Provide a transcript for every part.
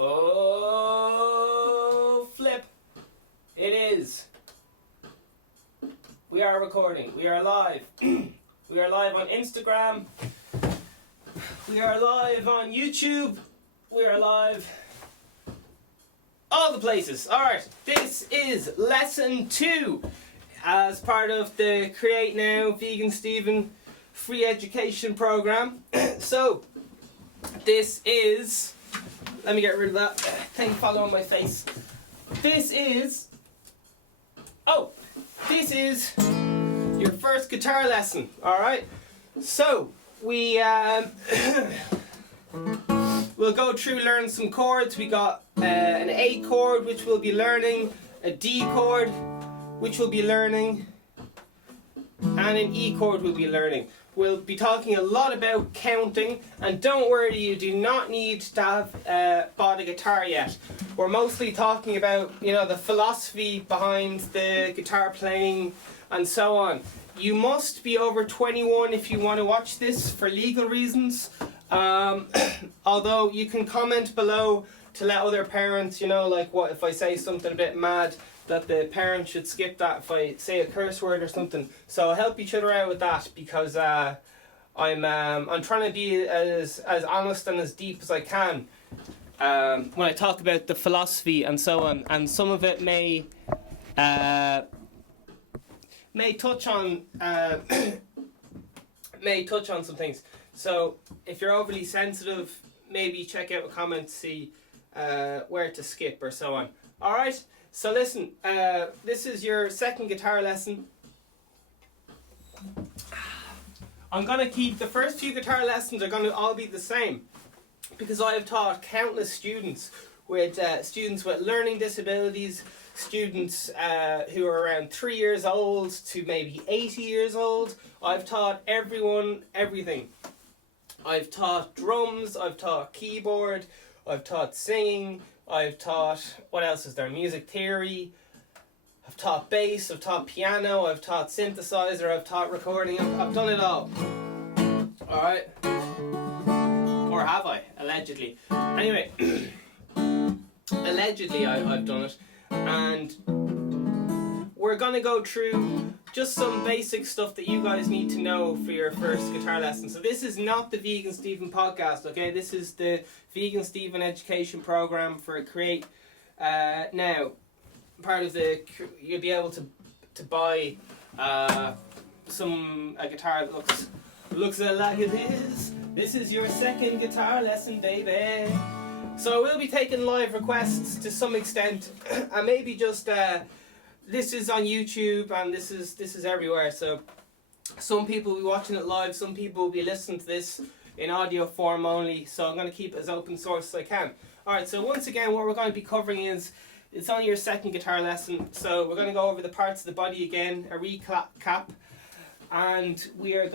Oh, flip. It is. We are recording. We are live. We are live on Instagram. We are live on YouTube. We are live all the places. Alright, this is lesson 2 as part of the Create Now Vegan Stephen free education program. So, this is... Let me get rid of that thing following my face. This is your first guitar lesson, alright? So, we we'll go through, learn some chords. We got an A chord, which we'll be learning, a D chord, which we'll be learning, and an E chord we'll be learning. We'll be talking a lot about counting, and don't worry, you do not need to have bought a guitar yet. We're mostly talking about, you know, the philosophy behind the guitar playing and so on. You must be over 21 if you want to watch this for legal reasons. Although you can comment below to let other parents, you know, like what if I say something a bit mad, that the parents should skip that if I say a curse word or something. So help each other out with that, because I'm trying to be as honest and as deep as I can when I talk about the philosophy and so on, and some of it may touch on some things. So if you're overly sensitive, maybe check out a comment to see where to skip or so on. All right. So listen, this is your second guitar lesson. I'm going to keep the first few guitar lessons are going to all be the same, because I have taught countless students with learning disabilities, students who are around 3 years old to maybe 80 years old. I've taught everyone everything. I've taught drums, I've taught keyboard, I've taught singing, I've taught, what else is there, music theory, I've taught bass, I've taught piano, I've taught synthesizer, I've taught recording, I've done it all. Alright? Or have I? Allegedly. Anyway, allegedly I've done it, and we're going to go through just some basic stuff that you guys need to know for your first guitar lesson. So this is not the Vegan Stephen podcast, okay? This is the Vegan Stephen education program for Create Now. Part of the, you'll be able to buy a guitar that looks like this. This is your second guitar lesson, baby. So we'll be taking live requests to some extent, and maybe just this is on YouTube and this is everywhere. So some people will be watching it live, some people will be listening to this in audio form only. So I'm going to keep it as open source as I can. Alright, so once again what we're going to be covering is, it's only your second guitar lesson, so we're going to go over the parts of the body again, a recap, and we are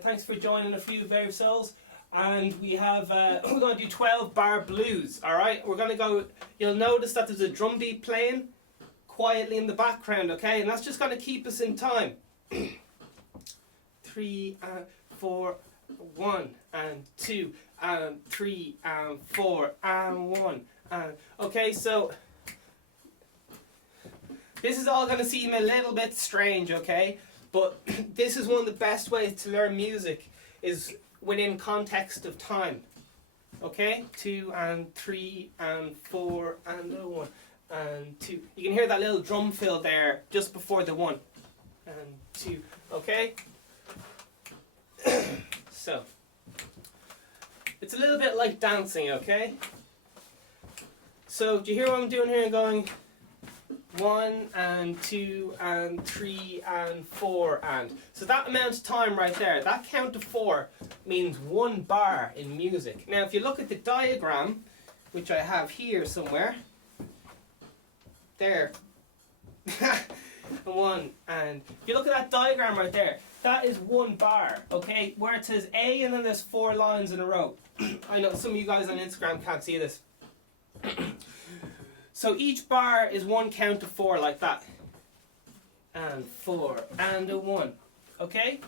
thanks for joining a few of yourselves. And we have we're going to do 12 bar blues. Alright, we're going to go, you'll notice that there's a drum beat playing quietly in the background, okay, and that's just going to keep us in time. 3 and 4, 1 and 2 and 3 and 4 and 1 and, okay, so this is all going to seem a little bit strange, okay, but this is one of the best ways to learn music, is within context of time. Okay, 2 and 3 and 4 and 1 and 2. You can hear that little drum fill there just before the 1 and 2. Okay? So, it's a little bit like dancing, okay? So, do you hear what I'm doing here? I'm going 1 and 2 and 3 and 4 and. So that amount of time right there, that count to 4 means 1 bar in music. Now if you look at the diagram, which I have here somewhere, there, 1 and, if you look at that diagram right there, that is 1 bar, okay, where it says A and then there's 4 lines in a row. I know some of you guys on Instagram can't see this. So each bar is 1 count to 4 like that. And 4 and a 1. Okay?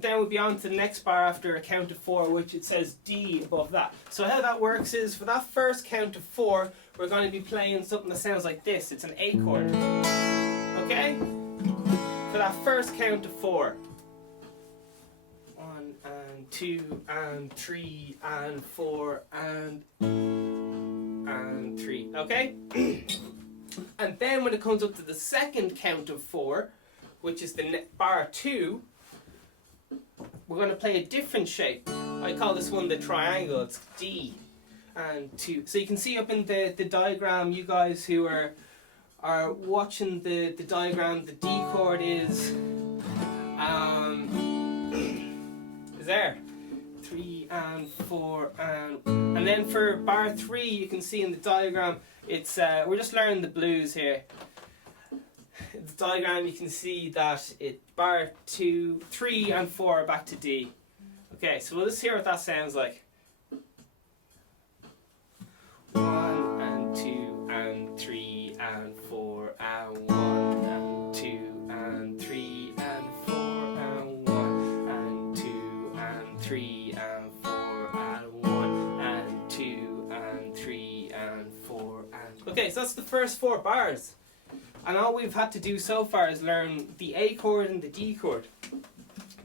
then we'll be on to the next bar after a count of 4, which it says D above that. So how that works is, for that first count of 4, we're going to be playing something that sounds like this. It's an A chord. Okay? For that first count of 4. 1 and 2 and 3 and 4 and 3. Okay? And then when it comes up to the second count of 4, which is the bar 2, we're going to play a different shape. I call this one the triangle. It's D and 2. So you can see up in the diagram, you guys who are watching the diagram, the D chord is there. 3 and 4 and then for bar 3, you can see in the diagram, it's we're just learning the blues here. The diagram, you can see that bar 2, 3 and 4 are back to D. Okay, so we'll just hear what that sounds like. 1 and 2 and 3 and 4 and 1 and 2 and 3 and 4 and 1 and 2 and 3 and 4 and 1 and 2 and 3 and 4 and... Okay, so that's the first 4 bars. And all we've had to do so far is learn the A chord and the D chord.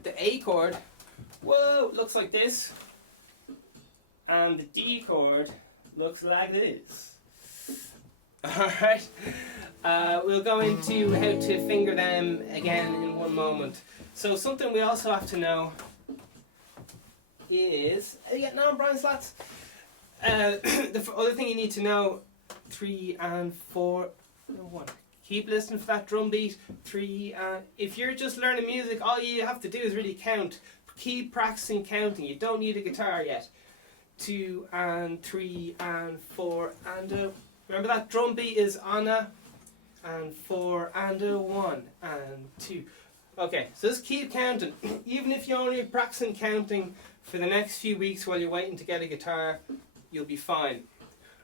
The A chord, whoa, looks like this. And the D chord looks like this. Alright, we'll go into how to finger them again in one moment. So something we also have to know is, are you getting on, Brian Slats? The other thing you need to know, 3 and 4, 1. Keep listening for that drum beat. 3 and... If you're just learning music, all you have to do is really count. Keep practicing counting. You don't need a guitar yet. 2 and 3 and 4 and remember that drum beat is on a and 4 and 1 and 2. Okay, so just keep counting. Even if you're only practicing counting for the next few weeks while you're waiting to get a guitar, you'll be fine.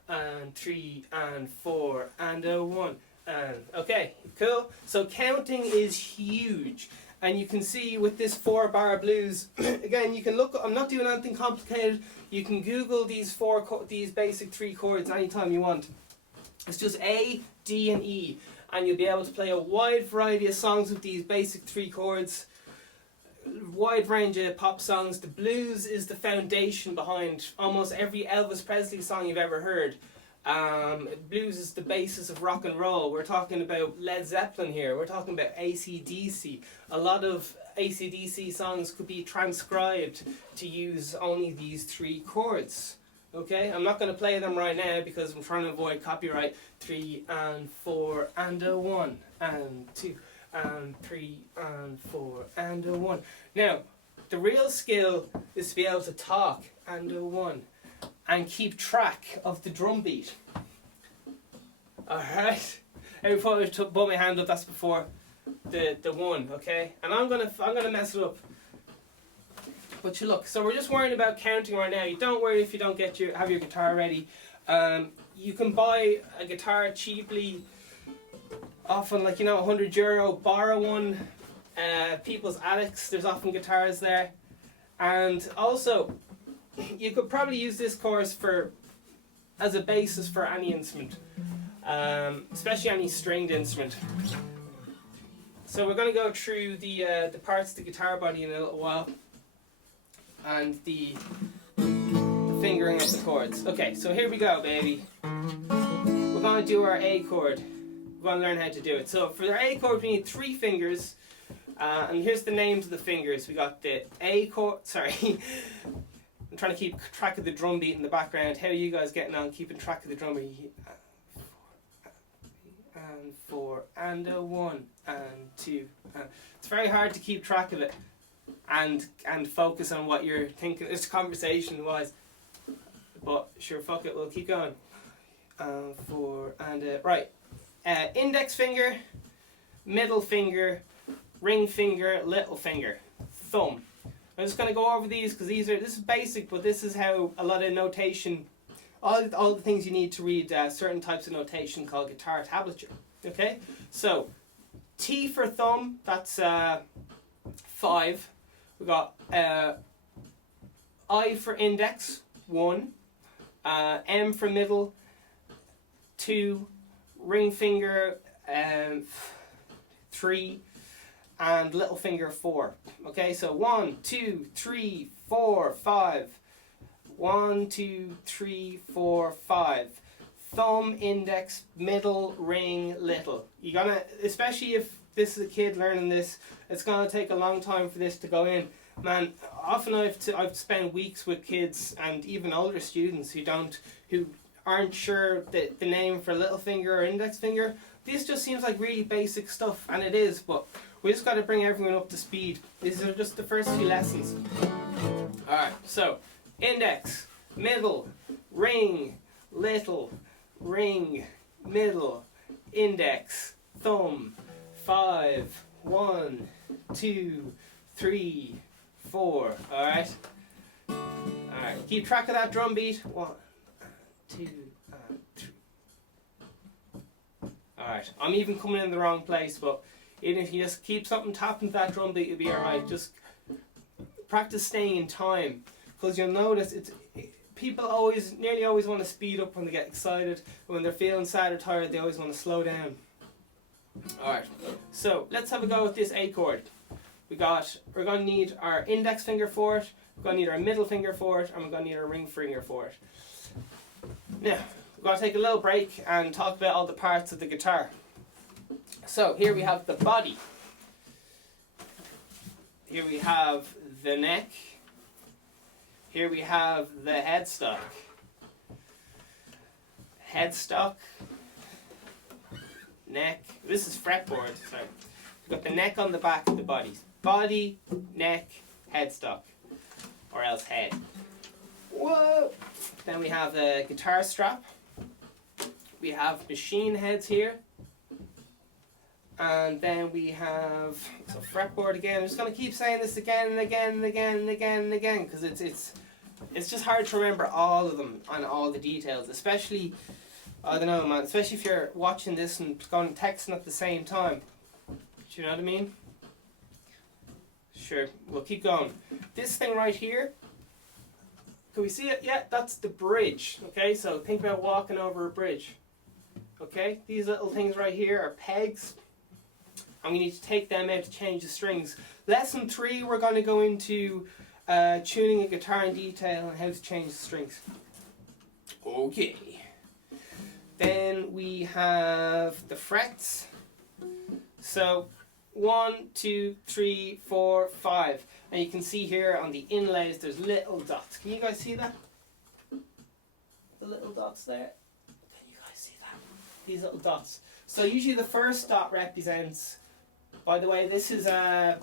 And 3 and 4 and 1. Okay, cool. So counting is huge, and you can see with this 4-bar blues. Again, you can look. I'm not doing anything complicated. You can Google these basic 3 chords anytime you want. It's just A, D, and E, and you'll be able to play a wide variety of songs with these basic 3 chords. Wide range of pop songs. The blues is the foundation behind almost every Elvis Presley song you've ever heard. Blues is the basis of rock and roll. We're talking about Led Zeppelin here. We're talking about AC/DC. A lot of AC/DC songs could be transcribed to use only these 3 chords. Okay, I'm not going to play them right now because I'm trying to avoid copyright. 3 and 4 and 1 and 2 and 3 and 4 and 1. Now, the real skill is to be able to talk and 1. And keep track of the drum beat. Alright. Every time I put my hand up, that's before the 1, okay? And I'm gonna mess it up. But you look, so we're just worrying about counting right now. You don't worry if you don't have your guitar ready. You can buy a guitar cheaply, often like €100, borrow one. People's attics, there's often guitars there. And also, you could probably use this course as a basis for any instrument, especially any stringed instrument. So we're going to go through the parts of the guitar body in a little while, and the fingering of the chords. Okay, so here we go, baby. We're going to do our A chord. We're going to learn how to do it. So for our A chord, we need 3 fingers, and here's the names of the fingers. We got the A chord. Sorry. I'm trying to keep track of the drum beat in the background. How are you guys getting on keeping track of the drum beat? 4 and 1 and 2. It's very hard to keep track of it and focus on what you're thinking. It's conversation wise, but sure, fuck it. We'll keep going. 4 and right. Index finger, middle finger, ring finger, little finger, thumb. I'm just going to go over these because this is basic, but this is how a lot of notation, all the things you need to read certain types of notation called guitar tablature. Okay, so T for thumb, that's 5. We got I for index, 1, M for middle, 2, ring finger, 3, and little finger, 4. Okay, so 1, 2, 3, 4, 5. 1, 2, 3, 4, 5. Thumb, index, middle, ring, little. You're gonna, especially if this is a kid learning this, it's gonna take a long time for this to go in. Man, often I've spent weeks with kids and even older students who aren't sure the name for little finger or index finger. This just seems like really basic stuff, and it is, but we just got to bring everyone up to speed. These are just the first few lessons. Alright, so index, middle, ring, little, ring, middle, index, thumb, 5, 1, 2, 3, 4. Alright? Alright, keep track of that drum beat. 1, 2, 3. Alright, I'm even coming in the wrong place, but even if you just keep something tapping to that drum beat, you'll be alright. Just practice staying in time, because you'll notice people nearly always want to speed up when they get excited. When they're feeling sad or tired, they always want to slow down. Alright, so let's have a go with this A chord. We're going to need our index finger for it, we're going to need our middle finger for it, and we're going to need our ring finger for it. Now, we're going to take a little break and talk about all the parts of the guitar. So, here we have the body. Here we have the neck. Here we have the headstock. Headstock. Neck. This is fretboard, sorry. We've got the neck on the back of the body. Body, neck, headstock. Or else head. Whoa! Then we have a guitar strap. We have machine heads here. And then we have fretboard again. I'm just going to keep saying this again and again and again and again and again, because it's just hard to remember all of them and all the details, especially, I don't know, man, especially if you're watching this and going texting at the same time. Do you know what I mean? Sure, we'll keep going. This thing right here, can we see it? Yeah, that's the bridge. Okay, so think about walking over a bridge. Okay, these little things right here are pegs, and we need to take them out to change the strings. Lesson 3, we're going to go into tuning a guitar in detail and how to change the strings. Okay. Then we have the frets. So 1, 2, 3, 4, 5. And you can see here on the inlays there's little dots. Can you guys see that? The little dots there? Can you guys see that? These little dots. So usually the first dot represents, by the way, this is down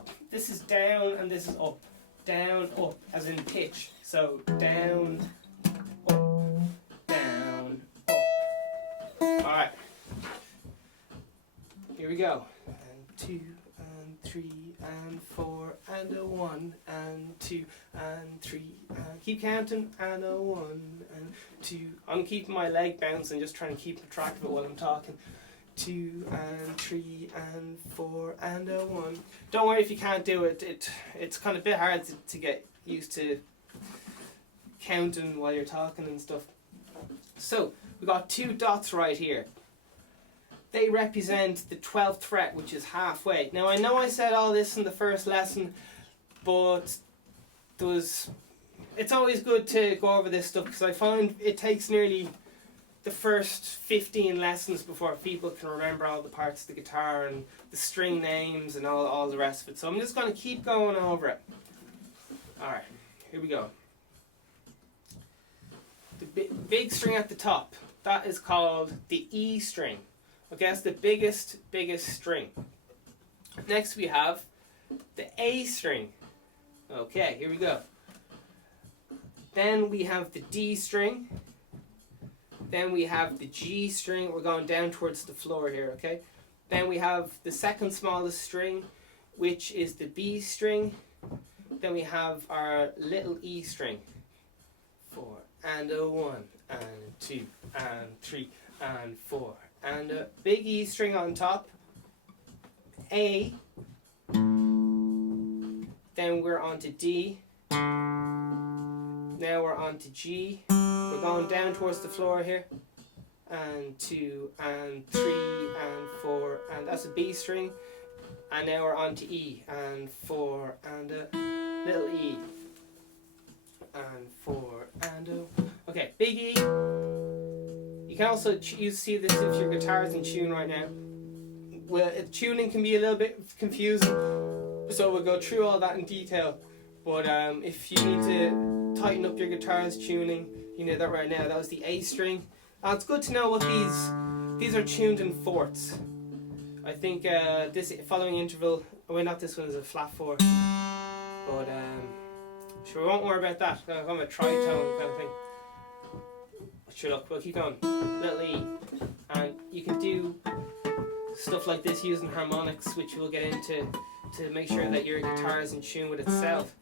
and this is up. Down, up, as in pitch. So down, up, down, up. Alright. Here we go. And 2, and 3, and 4, and a 1, and 2, and 3. Keep counting, and a 1, and 2. I'm keeping my leg bouncing, just trying to keep track of it while I'm talking. 2, and 3, and 4, and a 1. Don't worry if you can't do it. It's kind of a bit hard to get used to counting while you're talking and stuff. So, we've got 2 dots right here. They represent the 12th fret, which is halfway. Now, I know I said all this in the first lesson, but it's always good to go over this stuff, because I find it takes nearly the first 15 lessons before people can remember all the parts of the guitar and the string names and all the rest of it. So I'm just going to keep going over it. Alright, here we go. The big string at the top, that is called the E string. Okay, that's the biggest string. Next we have the A string. Okay, here we go. Then we have the D string. Then we have the G string. We're going down towards the floor here, okay? Then we have the second smallest string, which is the B string. Then we have our little E string. 4, and a 1, and 2, and 3, and 4. And a big E string on top. A. then we're on to D. Now we're on to G. We're going down towards the floor here. And 2 and 3 and 4, and that's a B string. And now we're on to E, and 4 and a little E, and 4 and a, okay, big E. You can also see this if your guitar is in tune right now. Well, tuning can be a little bit confusing, so we'll go through all that in detail. But if you need to tighten up your guitar's tuning, you know that right now. That was the A string. It's good to know what these are tuned in fourths. I think this following interval, well, not this one, is a flat 4. But sure, we won't worry about that. I'm a tritone kind of thing. Sure, look, we'll keep going. Little E, and you can do stuff like this using harmonics, which we'll get into, to make sure that your guitar is in tune with itself.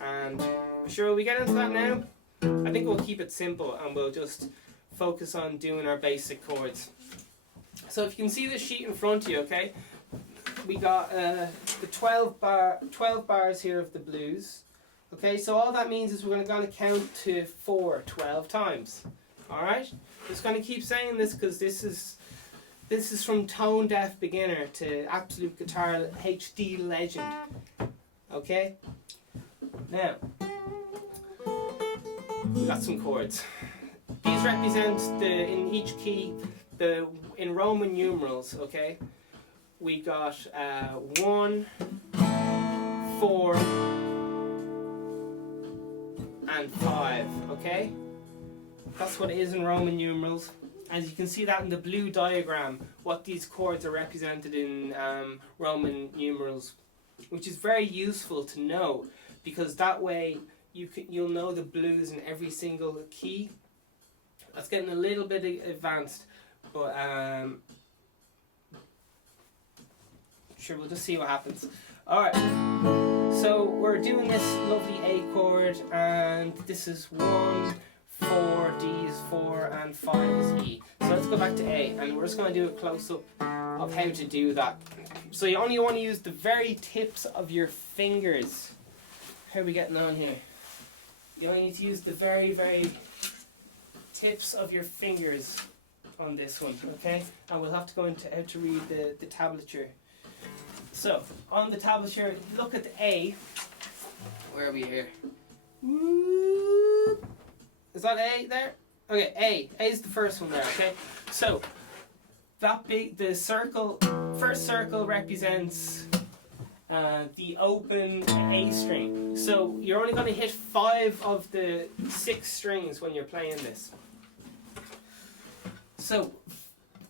And sure, we get into that now. I think we'll keep it simple and we'll just focus on doing our basic chords. So if you can see the sheet in front of you, okay, we got the 12 bars here of the blues. Okay, so all that means is we're going to count to 4 12 times. Alright? Just going to keep saying this because this is from tone deaf beginner to absolute guitar HD legend. Okay? Now, we got some chords. These represent in each key, in Roman numerals, okay? We got 1, 4, and 5, okay? That's what it is in Roman numerals. As you can see that in the blue diagram, what these chords are represented in Roman numerals, which is very useful to know, because that way you'll know the blues in every single key. That's getting a little bit advanced, but sure, we'll just see what happens. Alright, so we're doing this lovely A chord, and this is 1, 4, D's 4, and 5 is E. So let's go back to A, and we're just going to do a close-up of how to do that. So you only want to use the very tips of your fingers. How are we getting on here? You only need to use the very, very tips of your fingers on this one, okay? And we'll have to go into how to read the tablature. So, on the tablature, look at the A. Where are we here? Is that A there? Okay, A. A is the first one there, okay? So, the circle, first circle represents the open A string. So you're only going to hit 5 of the 6 strings when you're playing this. So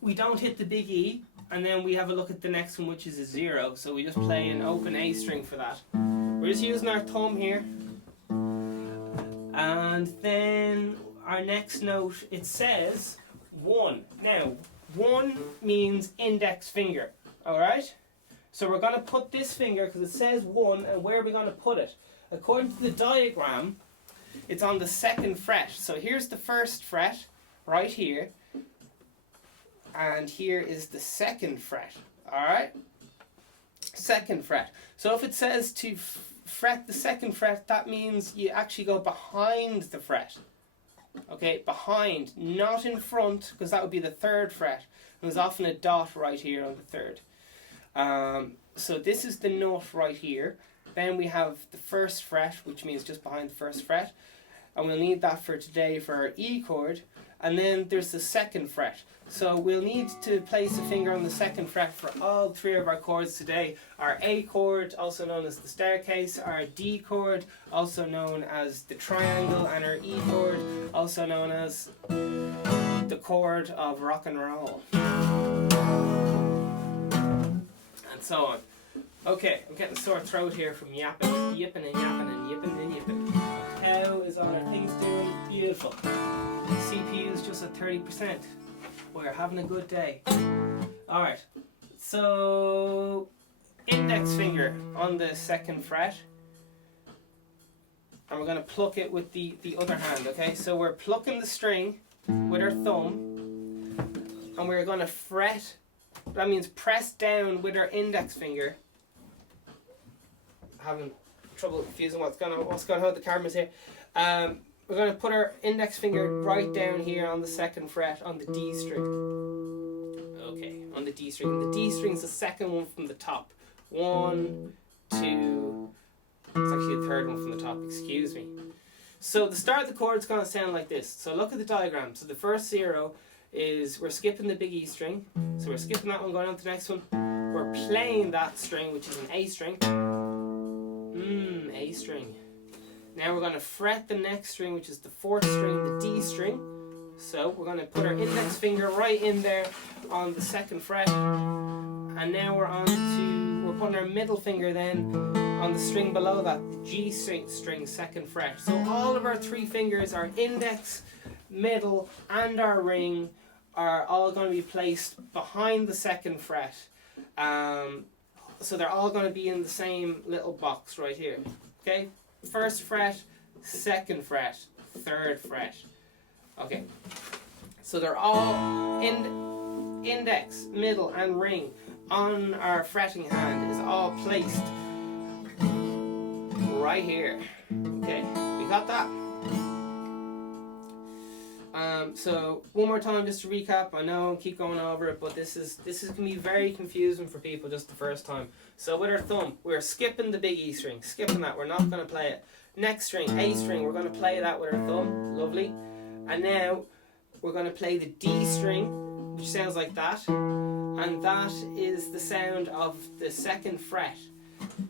we don't hit the big E, and then we have a look at the next one, which is a 0. So we just play an open A string for that. We're just using our thumb here. And then our next note, it says 1. Now, 1 means index finger, alright? So we're going to put this finger, because it says 1, and where are we going to put it? According to the diagram, it's on the 2nd fret. So here's the 1st fret, right here. And here is the 2nd fret, alright? 2nd fret. So if it says to fret the 2nd fret, that means you actually go behind the fret. Okay, behind, not in front, because that would be the 3rd fret. And there's often a dot right here on the 3rd. So this is the note right here. Then we have the 1st fret, which means just behind the 1st fret. And we'll need that for today for our E chord. And then there's the 2nd fret. So we'll need to place a finger on the 2nd fret for all 3 of our chords today. Our A chord, also known as the staircase, our D chord, also known as the triangle, and our E chord, also known as the chord of rock and roll. And so on. Okay, I'm getting a sore throat here from yipping and yapping and yipping and yipping. How is all our things doing? Beautiful. CPU is just at 30%. We're having a good day. Alright, so index finger on the 2nd fret. And we're going to pluck it with the other hand, okay? So we're plucking the string with our thumb. And we're going to fret that means press down with our index finger. Having trouble confusing what's going on with the cameras here. We're going to put our index finger right down here on the 2nd fret on the D string. Okay, on the D string. The D string is the 2nd one from the top. 1, 2. It's actually the 3rd one from the top. Excuse me. So the start of the chord is going to sound like this. So look at the diagram. So the first 0 is we're skipping the big E string. So we're skipping that one, going on to the next one. We're playing that string, which is an A string. A string. Now we're going to fret the next string, which is the 4th string, the D string. So we're going to put our index finger right in there on the 2nd fret. And now we're putting our middle finger then on the string below that, the G string, 2nd fret. So all of our 3 fingers, our index, middle, and our ring, are all going to be placed behind the 2nd fret. So they're all going to be in the same little box right here. Okay? 1st fret, 2nd fret, 3rd fret. Okay. So they're all index, middle, and ring on our fretting hand is all placed right here. Okay, we got that. So one more time just to recap. I know I keep going over it, but this is going to be very confusing for people just the first time. So with our thumb, we're skipping the big E string, skipping that. We're not going to play it. Next string, A string, we're going to play that with our thumb. Lovely. And now we're going to play the D string, which sounds like that. And that is the sound of the 2nd fret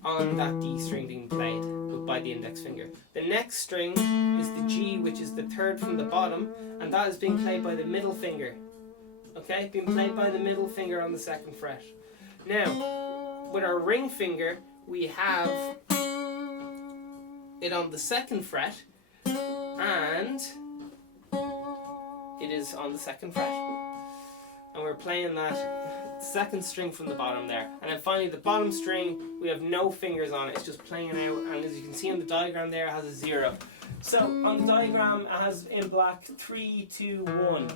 on that D string being played by the index finger. The next string is the G, which is the 3rd from the bottom, and that is being played by the middle finger. Okay, being played by the middle finger on the 2nd fret. Now, with our ring finger, we have it on the 2nd fret, and it is on the 2nd fret. And we're playing that 2nd string from the bottom there. And then finally the bottom string, we have no fingers on it, it's just playing out, and as you can see on the diagram there, it has a 0. So on the diagram it has in black 3, 2, 1,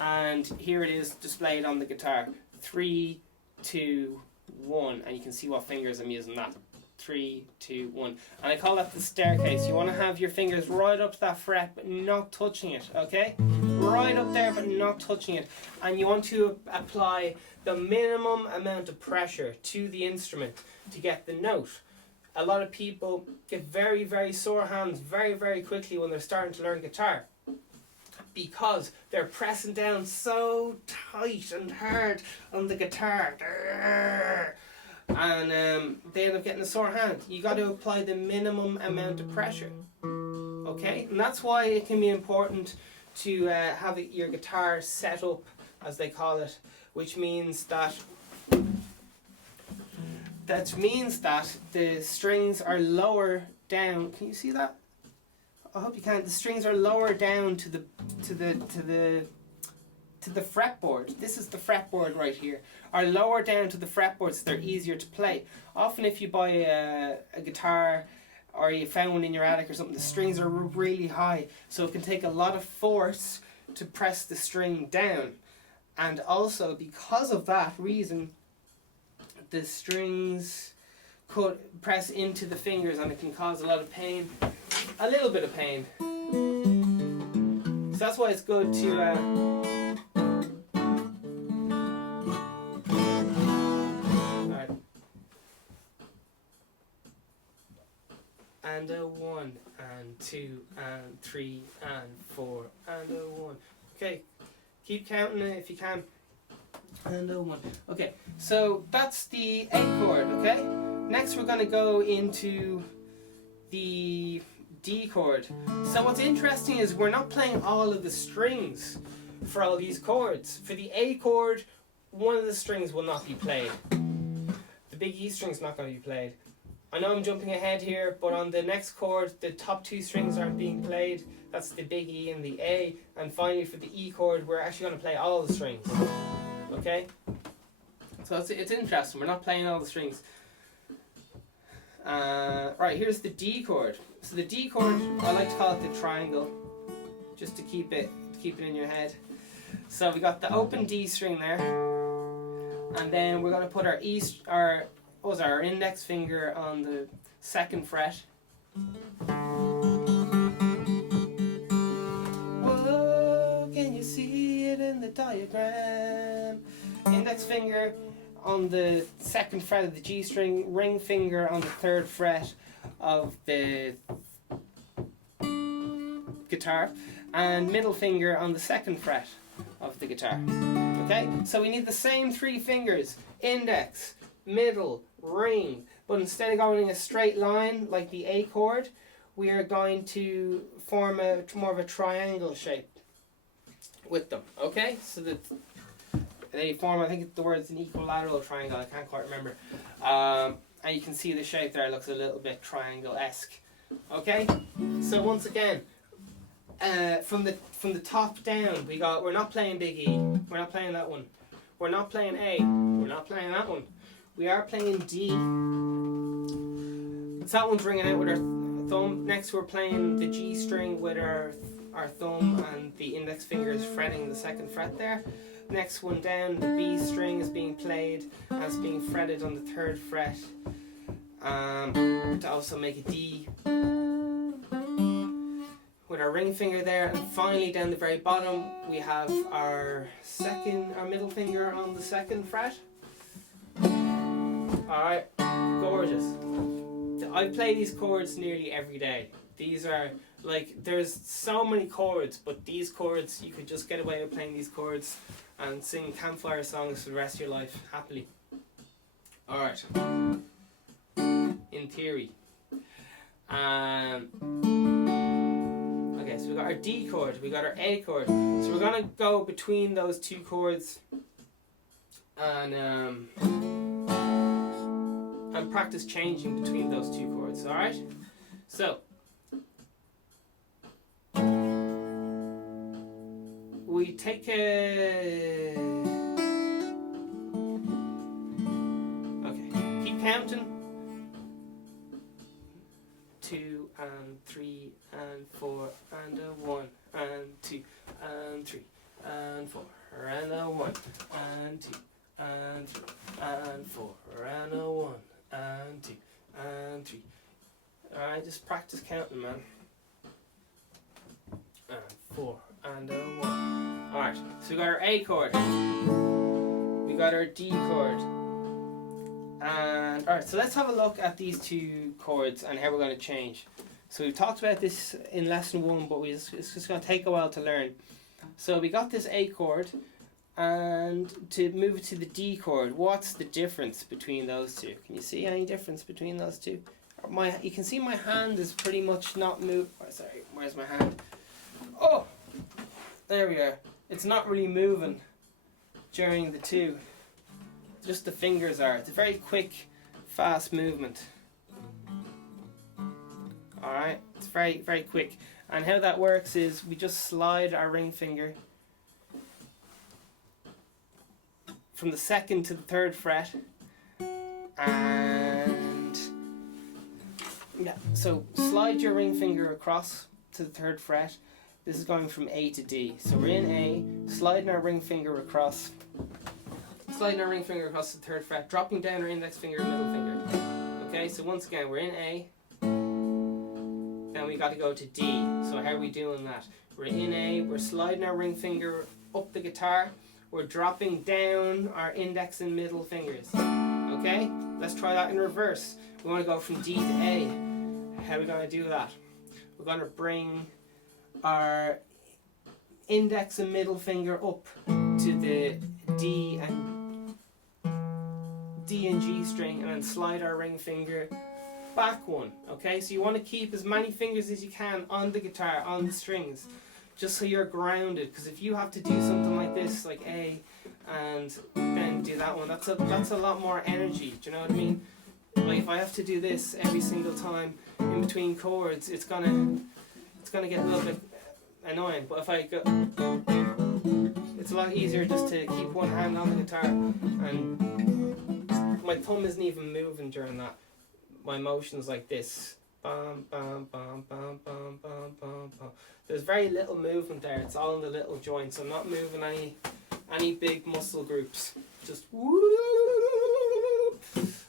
and here it is displayed on the guitar. 3, 2, 1, and you can see what fingers I'm using that. 3, 2, 1. And I call that the staircase. You want to have your fingers right up to that fret but not touching it, okay? Right up there but not touching it. And you want to apply the minimum amount of pressure to the instrument to get the note. A lot of people get very, very sore hands very, very quickly when they're starting to learn guitar, because they're pressing down so tight and hard on the guitar. And they end up getting a sore hand. You got to apply the minimum amount of pressure. Okay? And that's why it can be important to have your guitar set up, as they call it, which means that the strings are lower down. Can you see that? I hope you can. The strings are lower down to the fretboard. This is the fretboard right here. Are lower down to the fretboard so they're easier to play. Often if you buy a guitar or you found one in your attic or something, the strings are really high, so it can take a lot of force to press the string down. And also because of that reason, the strings could press into the fingers and it can cause a lot of pain, a little bit of pain. So that's why it's good to and a 1 and 2 and 3 and 4 and a 1. Okay, keep counting it if you can. And a 1. Okay, so that's the A chord. Okay, next we're going to go into the D chord. So what's interesting is we're not playing all of the strings for all these chords. For the A chord, one of the strings will not be played. The big E string is not going to be played. I know I'm jumping ahead here, but on the next chord, the top 2 strings aren't being played. That's the big E and the A. And finally for the E chord, we're actually going to play all the strings. Okay? So it's interesting. We're not playing all the strings. Right, here's the D chord. So the D chord, I like to call it the triangle, just to keep it in your head. So we got the open D string there. and then we're going to put our our index finger on the 2nd fret. Whoa, can you see it in the diagram? Index finger on the 2nd fret of the G string, ring finger on the 3rd fret of the guitar, and middle finger on the 2nd fret of the guitar. Okay, so we need the same 3 fingers: index, middle, ring, but instead of going in a straight line like the A chord, we are going to form more of a triangle shape with them. Okay, so that they form, I think the word's an equilateral triangle, I can't quite remember. And you can see the shape there, it looks a little bit triangle-esque. Okay, so once again, from the top down, we're not playing big E, we're not playing that one. We're not playing A, we're not playing that one. We are playing D. So that one's ringing out with our thumb. Next we're playing the G string with our thumb, and the index finger is fretting the 2nd fret there. Next one down, the B string is being played and it's being fretted on the 3rd fret to also make a D with our ring finger there. And finally down the very bottom we have our middle finger on the 2nd fret. Alright, gorgeous. I play these chords nearly every day. These are like, there's so many chords, but these chords, you could just get away with playing these chords and sing campfire songs for the rest of your life happily. Alright, in theory. Okay, so we got our D chord, we got our A chord. So we're gonna go between those 2 chords and practice changing between those 2 chords. Alright? So we take okay, keep counting. 2 and 3 and 4 and a 1 and 2 and 3 and 4 and a 1 and 2 and 3 and 4 and a 1 and 2 and 3. Alright, just practice counting, man. And 4 and a 1. Alright, so we got our A chord, we got our D chord, and alright, so let's have a look at these 2 chords and how we're going to change. So we've talked about this in lesson 1, but it's just going to take a while to learn. So we got this A chord, and to move to the D chord, what's the difference between those 2? Can you see any difference between those 2? You can see my hand is pretty much not moved. Oh, sorry, where's my hand? Oh, there we are. It's not really moving during the 2. Just the fingers are. It's a very quick, fast movement. Alright, it's very, very quick. And how that works is we just slide our ring finger from the 2nd to the 3rd fret, and yeah, so slide your ring finger across to the 3rd fret. This is going from A to D. So we're in A, sliding our ring finger across the 3rd fret, dropping down our index finger and middle finger. Okay, so once again, we're in A, then we got to go to D. So how are we doing that? We're in A, we're sliding our ring finger up the guitar, we're dropping down our index and middle fingers. Okay, let's try that in reverse. We want to go from D to A. How are we going to do that? We're going to bring our index and middle finger up to the D and G string, and then slide our ring finger back 1. Okay, so you want to keep as many fingers as you can on the guitar, on the strings, just so you're grounded. Because if you have to do something like this, like A, and then do that one, that's a lot more energy. Do you know what I mean? Like if I have to do this every single time in between chords, it's gonna get a little bit annoying. But if I go, it's a lot easier just to keep one hand on the guitar, and my thumb isn't even moving during that. My motion's like this. Bam, bam, bam, bam, bam, bam, bam, bam. There's very little movement there. It's all in the little joints. I'm not moving any big muscle groups. Just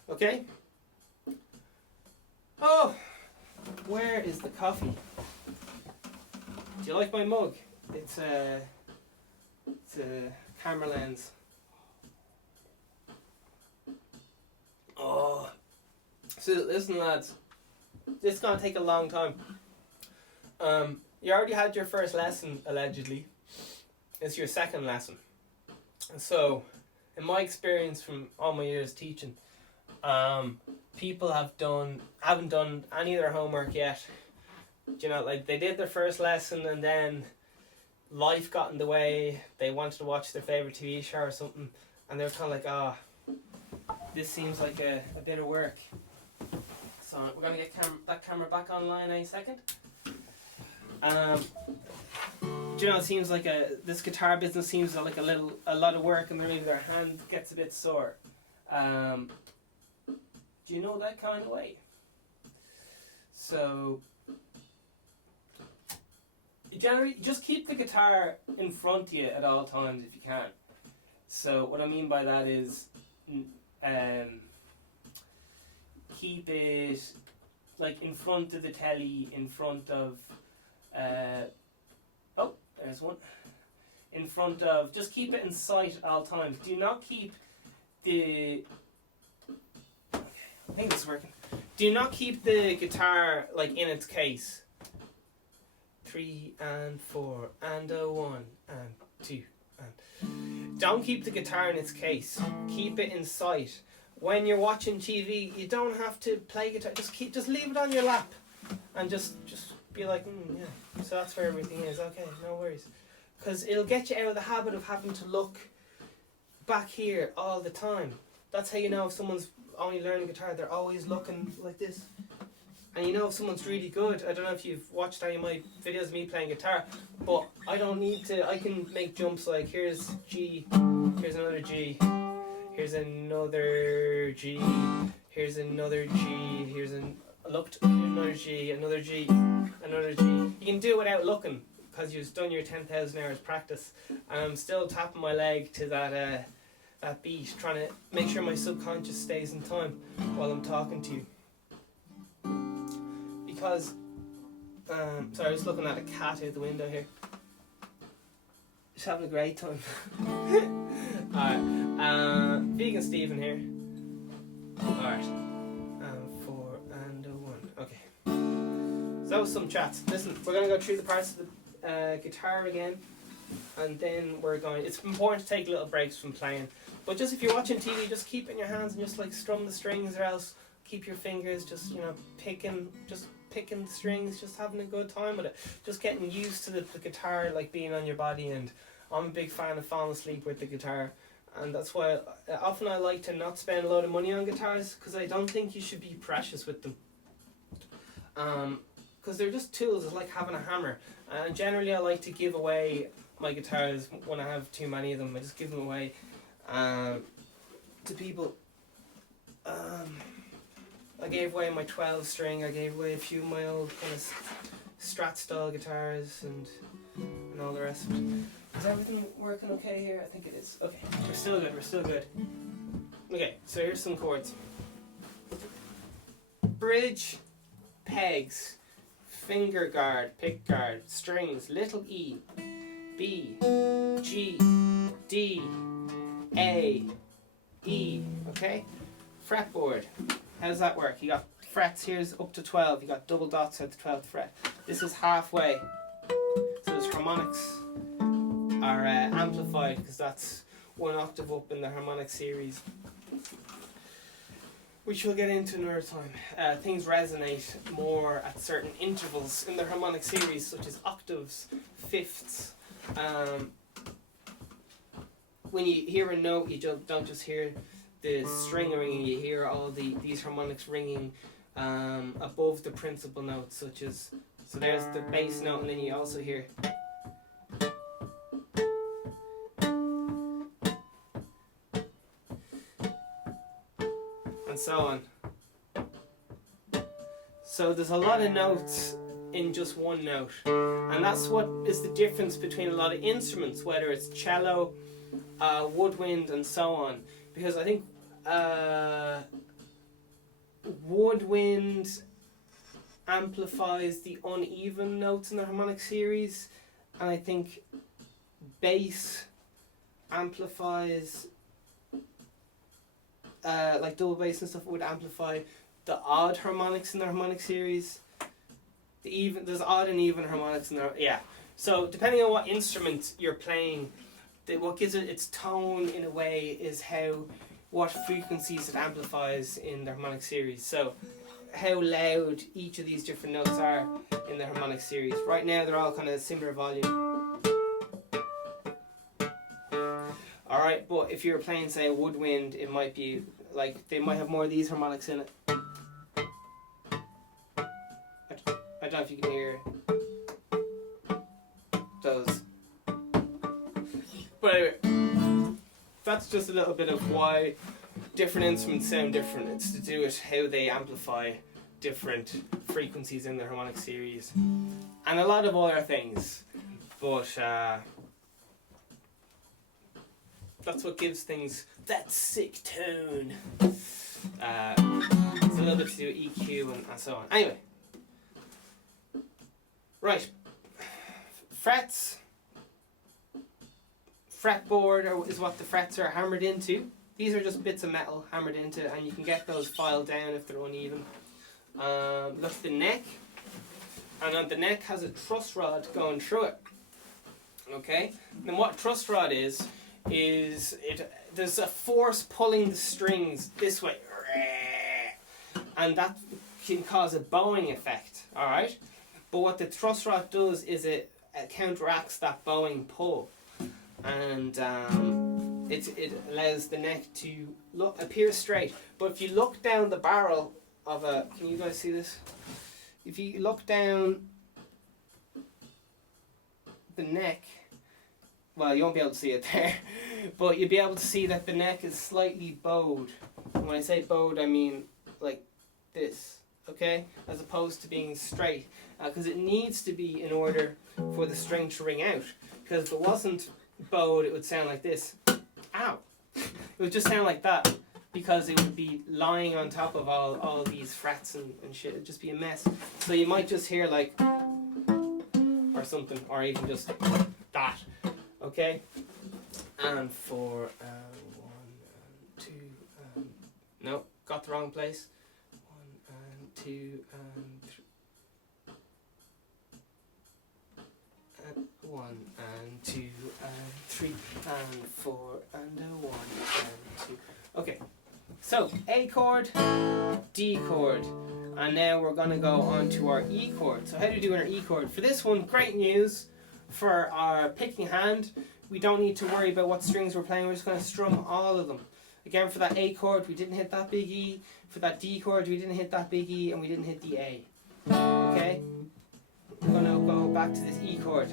okay. Oh, where is the coffee? Do you like my mug? It's a camera lens. Oh, so listen, lads. This is gonna take a long time. You already had your first lesson, allegedly. It's your second lesson. And so, in my experience from all my years teaching, people haven't done any of their homework yet. You know, like they did their first lesson and then life got in the way. They wanted to watch their favourite TV show or something, and they were kind of like, this seems like a bit of work. So we're going to get that camera back online any second. Do you know, it seems like this guitar business seems like a lot of work, and maybe their hand gets a bit sore. Do you know that kind of way? So generally, just keep the guitar in front of you at all times if you can. So what I mean by that is, keep it like in front of the telly, in front of, oh, there's one. In front of, just keep it in sight at all times. Do not keep the, okay, I think this is working. Do not keep the guitar like in its case. 3 and 4 and a 1 and 2 and... Don't keep the guitar in its case. Keep it in sight. When you're watching TV, you don't have to play guitar. Just leave it on your lap, and just be like, yeah. So that's where everything is. Okay, no worries. Because it'll get you out of the habit of having to look back here all the time. That's how you know if someone's only learning guitar. They're always looking like this. And you know if someone's really good. I don't know if you've watched any of my videos of me playing guitar, but I don't need to. I can make jumps like, here's G, here's another G, here's another G, here's another G, here's another G, another G, another G. You can do it without looking because you've done your 10,000 hours practice. And I'm still tapping my leg to that beat, trying to make sure my subconscious stays in time while I'm talking to you. Because, sorry, I was looking at a cat out the window here. Just having a great time. Alright, Vegan Stephen here. Alright, 4 and a 1. Okay. So that was some chats. Listen, we're going to go through the parts of the guitar again. And then it's important to take little breaks from playing. But just if you're watching TV, just keep it in your hands and just like strum the strings, or else keep your fingers just, picking the strings, just having a good time with it, just getting used to the guitar like being on your body. And I'm a big fan of falling asleep with the guitar, and that's why often I like to not spend a lot of money on guitars, because I don't think you should be precious with them, because they're just tools. It's like having a hammer, and generally I like to give away my guitars when I have too many of them. I just give them away to people. I gave away my 12 string, I gave away a few of my old kind of Strat style guitars and all the rest of it. Is everything working okay here? I think it is. Okay, we're still good. Okay, so here's some chords. Bridge, pegs, finger guard, pick guard, strings, little E, B, G, D, A, E, okay? Fretboard. How does that work? You got frets here's up to 12. You got double dots at the 12th fret. This is halfway. So those harmonics are amplified because that's one octave up in the harmonic series, which we'll get into another time. Things resonate more at certain intervals in the harmonic series, such as octaves, fifths. When you hear a note, you don't just hear the string ringing, you hear all these harmonics ringing above the principal notes, such as, so there's the bass note, and then you also hear and so on. So there's a lot of notes in just one note, and that's what is the difference between a lot of instruments, whether it's cello woodwind, and so on. Because I think woodwind amplifies the uneven notes in the harmonic series, and I think bass amplifies like double bass and stuff would amplify the odd harmonics in the harmonic series. There's odd and even harmonics in there. Yeah. So depending on what instrument you're playing, what gives it its tone in a way is what frequencies it amplifies in the harmonic series. So how loud each of these different notes are in the harmonic series. Right now they're all kind of similar volume. Alright, but if you're playing, say, a woodwind, it might be like they might have more of these harmonics in it. I don't know if you can hear those. But anyway, that's just a little bit of why different instruments sound different. It's to do with how they amplify different frequencies in the harmonic series. And a lot of other things. But that's what gives things that sick tone. It's a little bit to do with EQ and so on. Anyway. Right. Frets. Fretboard is what the frets are hammered into. These are just bits of metal hammered into, and you can get those filed down if they're uneven. Look at the neck. And on the neck has a truss rod going through it. Okay? And what a truss rod is there's a force pulling the strings this way, and that can cause a bowing effect. All right, but what the truss rod does is it counteracts that bowing pull, and it allows the neck to appear straight. But if you look down the barrel of a, can you guys see this? If you look down the neck, well, you won't be able to see it there, but you'll be able to see that the neck is slightly bowed. And when I say bowed, I mean like this, okay? As opposed to being straight, because it needs to be in order for the string to ring out. Because if it wasn't bowed, it would sound like this. Ow! It would just sound like that, because it would be lying on top of all these frets and shit. It'd just be a mess. So you might just hear like, or something, or even just that. Okay, and for 1 and 2, no, got the wrong place. 1 and 2 and 1 and 2 and 3 and 4 and 1 and 2. Okay, so A chord, D chord, and now we're going to go on to our E chord. So how do we do our E chord? For this one, great news. For our picking hand, we don't need to worry about what strings we're playing. We're just going to strum all of them. Again, for that A chord, we didn't hit that big E. For that D chord, we didn't hit that big E, and we didn't hit the A. Okay? We're going to go back to this E chord,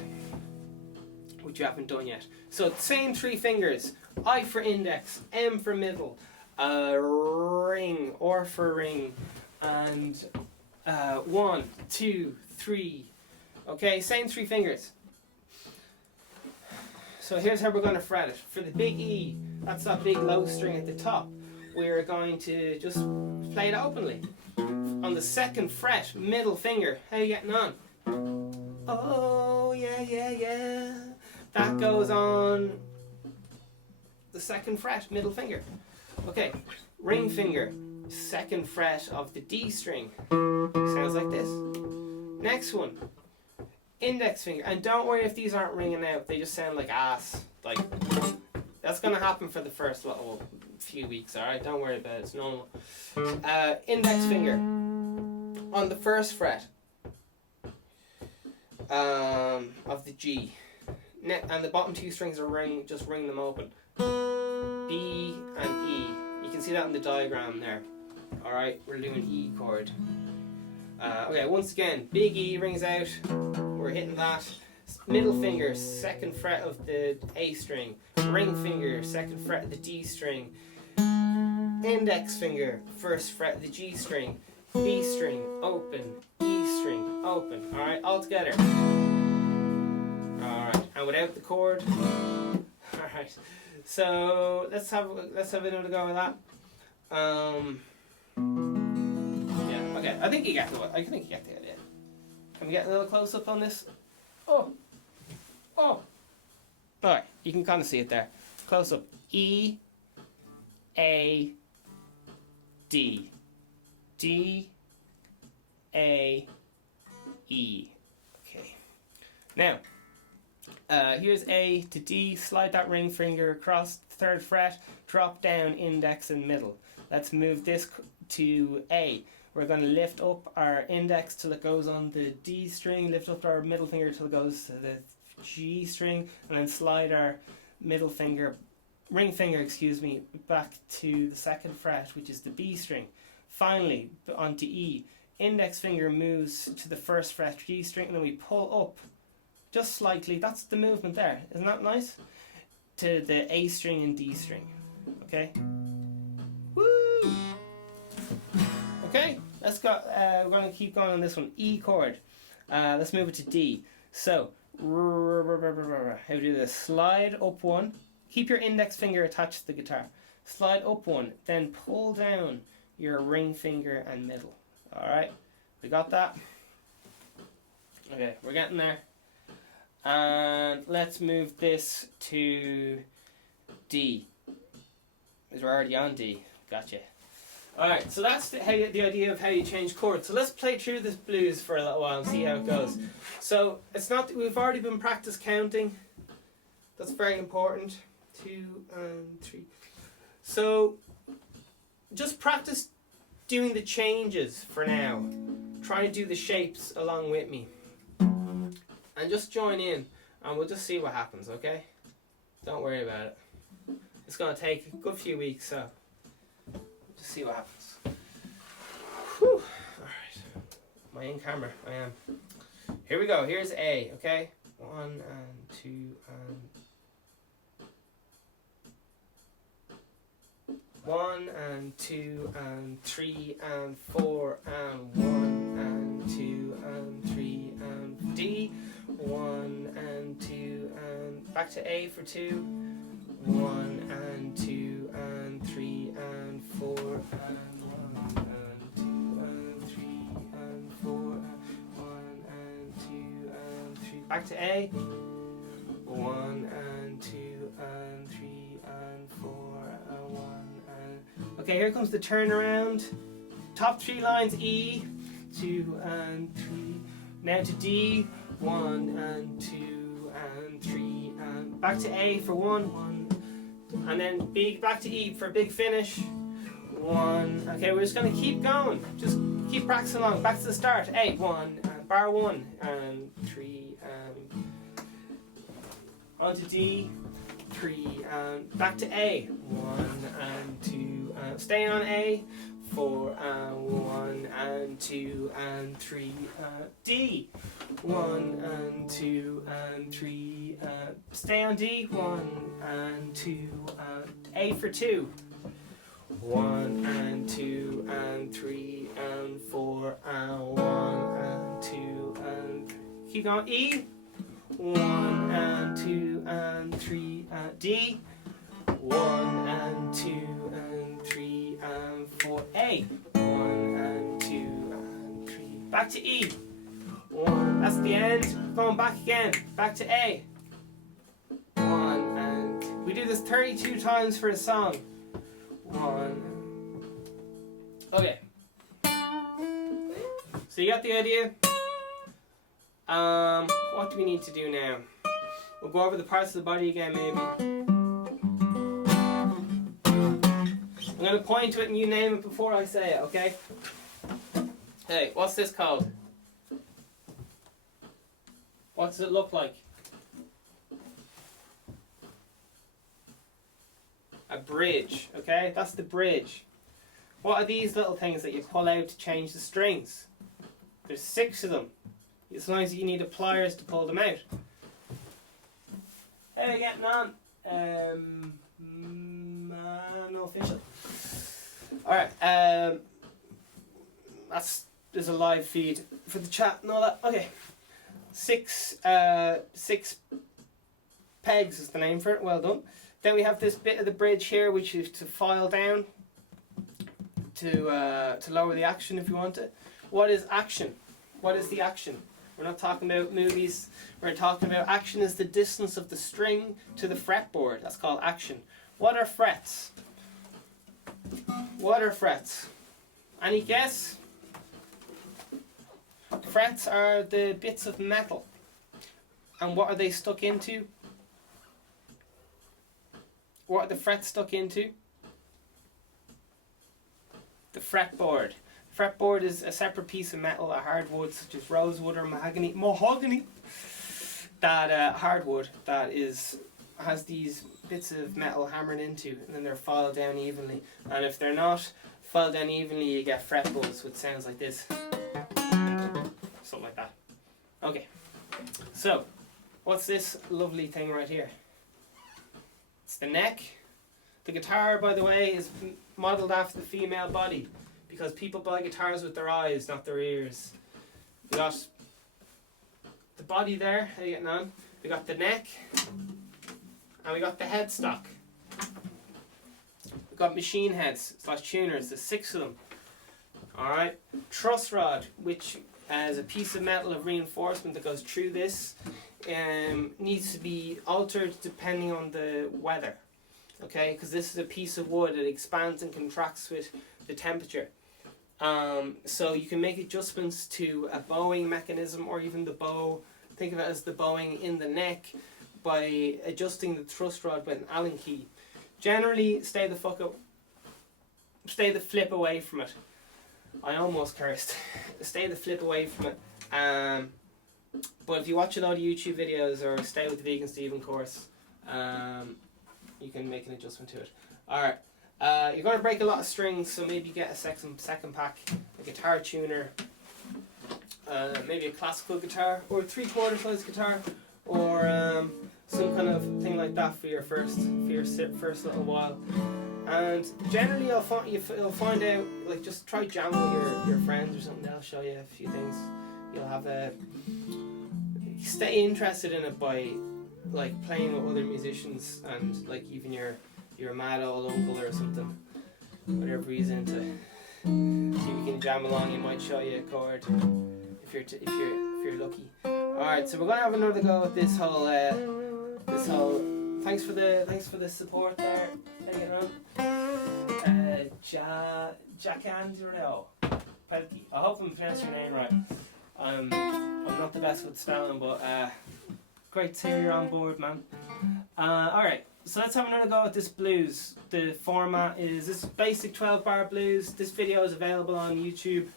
which you haven't done yet. So, same 3 fingers. I for index, M for middle, ring, or for ring, and 1, 2, 3. Okay, same 3 fingers. So here's how we're going to fret it. For the big E, that's that big low string at the top, we're going to just play it openly. On the 2nd fret, middle finger, how are you getting on? Oh, yeah, yeah, yeah. That goes on the 2nd fret, middle finger. Okay, ring finger, 2nd fret of the D string. Sounds like this. Next one. Index finger, and don't worry if these aren't ringing out, they just sound like ass. Like, that's gonna happen for the first little few weeks, alright? Don't worry about it, it's normal. Index finger on the 1st fret of the G, and the bottom 2 strings are just ring them open. B and E. You can see that in the diagram there. Alright, we're doing E chord. Okay, once again, big E rings out. We're hitting that. Middle finger, 2nd fret of the A string. Ring finger, 2nd fret of the D string. Index finger, 1st fret of the G string. B string, open. E string, open. Alright, all together. Alright, and without the chord. Alright, Alright. So let's have another go with that. Yeah, okay. I think you get the idea. Can we get a little close up on this? Oh. Alright, you can kind of see it there. Close up. E, A, D. D, A, E. Okay. Now, here's A to D. Slide that ring finger across the third fret. Drop down index and middle. Let's move this to A. We're going to lift up our index till it goes on the D string. Lift up our middle finger till it goes to the G string, and then slide our ring finger, back to the second fret, which is the B string. Finally, onto E. Index finger moves to the first fret G string, and then we pull up just slightly. That's the movement there. Isn't that nice? To the A string and D string. Okay. Woo! Okay, let's go. We're going to keep going on this one. E chord. Let's move it to D. So, how do we do this? Slide up one. Keep your index finger attached to the guitar. Slide up one, then pull down your ring finger and middle. Alright, we got that? Okay, we're getting there. And let's move this to D. Because we're already on D. Gotcha. Alright, so that's the idea of how you change chords. So let's play through this blues for a little while and see how it goes. So it's not that we've already been practice counting. That's very important. 2 and 3. So just practice doing the changes for now. Try to do the shapes along with me. And just join in and we'll just see what happens, okay? Don't worry about it. It's going to take a good few weeks, so just see what happens. Whew. Alright. Am I in camera? I am. Here we go. Here's A, okay? 1 and 2 and 1 and 2 and 3 and 4 and 1 and 2 and 3 and D. 1 and 2 and back to A for 2. 1 and 2 and 3 and 4 and 1 and 2 and 3 and 4 and 1 and 2 and 3. Back to A. 1 and 2 and 3 and 4 and 1 and... Okay, here comes the turnaround. Top 3 lines E, 2 and 3. Now to D, 1 and 2 and 3 and back to A for 1, and then B back to E for a big finish. 1. Okay, we're just going to keep going. Just keep practicing along. Back to the start. A, 1 and bar 1 and 3 and onto D, 3 and back to A. 1 and 2 and staying on A. 4 and 1 and 2 and 3 D. 1 and 2 and 3 stay on D. 1 and 2 A for 2. 1 and 2 and 3 and 4 and 1 and 2 and keep going E. 1 and 2 and 3 D. 1 and 2 and 3 and 4 A. 1 and 2 and 3 back to E. 1, that's the end. Going back again, back to A. 1 and we do this 32 times for a song. 1. Okay. So you got the idea? What do we need to do now? We'll go over the parts of the body again, maybe. I'm going to point to it and you name it before I say it, okay? Hey, what's this called? What does it look like? A bridge, okay? That's the bridge. What are these little things that you pull out to change the strings? There's 6 of them. Sometimes you need pliers to pull them out. How are you getting on? No official. Alright, there's a live feed for the chat and all that. Okay. 6 Pegs is the name for it. Well done. Then we have this bit of the bridge here, which is to file down to lower the action if you want it. What is action? What is the action? We're not talking about movies. We're talking about action is the distance of the string to the fretboard. That's called action. What are frets? What are frets? Any guess? Frets are the bits of metal. And what are they stuck into? What are the frets stuck into? The fretboard. Fretboard is a separate piece of metal, a hardwood such as rosewood or mahogany. That hardwood that has these bits of metal hammered into, and then they're filed down evenly. And if they're not filed down evenly, you get fret buzz, which sounds like this, something like that. Okay, so what's this lovely thing right here? It's the neck. The guitar, by the way, is modelled after the female body, because people buy guitars with their eyes, not their ears. We got the body there, how you getting on? We got the neck, and we got the headstock. We got machine heads / tuners, there's 6 of them. Alright, truss rod, which is a piece of metal of reinforcement that goes through this, needs to be altered depending on the weather. Okay, because this is a piece of wood, it expands and contracts with the temperature. So you can make adjustments to a bowing mechanism, or even the bow. Think of it as the bowing in the neck by adjusting the thrust rod with an Allen key. Generally, stay the flip away from it. I almost cursed. Stay the flip away from it. But if you watch a lot of YouTube videos or stay with the Vegan Steven course, you can make an adjustment to it. Alright. You're going to break a lot of strings, so maybe get a second pack, a guitar tuner, maybe a classical guitar, or a 3/4 size guitar, or some kind of thing like that for your first little while. And generally you'll find out, like, just try jamming with your friends or something. They'll show you a few things. You'll have stay interested in it by, like, playing with other musicians, and like even your mad old uncle or something, whatever he's into. See if you can jam along. He might show you a chord if you're lucky. All right, so we're gonna have another go at this whole. Thanks for the support there. How you getting on? Jacandro Pelkey. I hope I'm pronouncing your name right. I'm not the best with spelling, but great to hear you're on board, man. Alright, so let's have another go at this blues. The format is this basic 12-bar blues. This video is available on YouTube.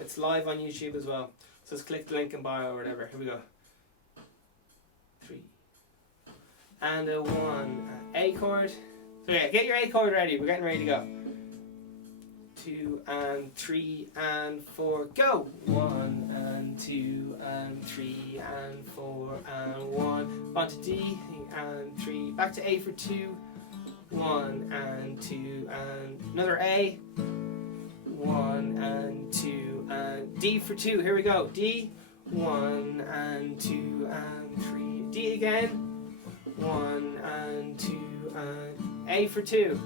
It's live on YouTube as well. So just click the link in bio or whatever. Here we go. 3 and a 1. A chord. So yeah, get your A chord ready. We're getting ready to go. 2 and 3 and 4, go! 1 and 2 and 3 and 4 and 1. On to D and 3. Back to A for 2. 1 and 2 and another A. 1 and 2 and D for 2. Here we go. D. 1 and 2 and 3. D again. 1 and 2 and A for 2.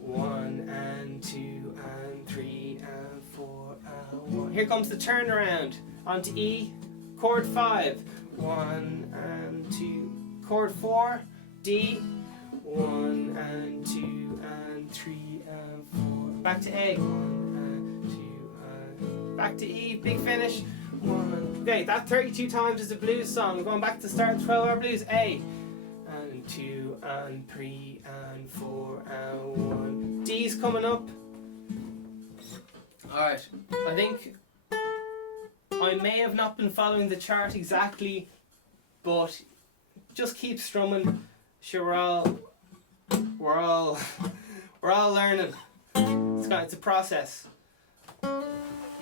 1 and 2 and 3 and 4 and 1. Here comes the turnaround. On to E, chord 5. 1 and 2, chord 4, D. 1 and 2 and 3 and 4. Back to A. 1 and 2 and back to E. Big finish. 1. Okay, that 32 times is a blues song. We're going back to the start of 12-hour blues. A. And 2 and 3 and 4 and 1. D's coming up. Alright, I think I may have not been following the chart exactly, but just keep strumming. Sure, we're all learning. It's a process.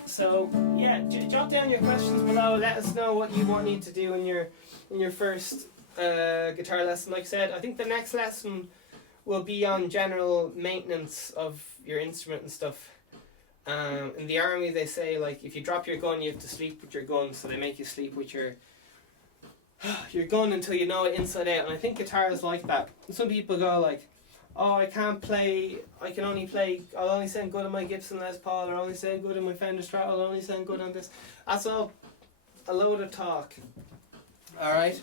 So yeah, jot down your questions below. Let us know what you need to do in your first guitar lesson. Like I said, I think the next lesson will be on general maintenance of your instrument and stuff. In the army they say, like, if you drop your gun you have to sleep with your gun, so they make you sleep with your you're going until you know it inside out. And I think guitar is like that. Some people go like, oh, I can I'll only sound good on my Gibson Les Paul, or I'll only sound good on my Fender Strat, I'll only sound good on this. That's all a load of talk. Alright?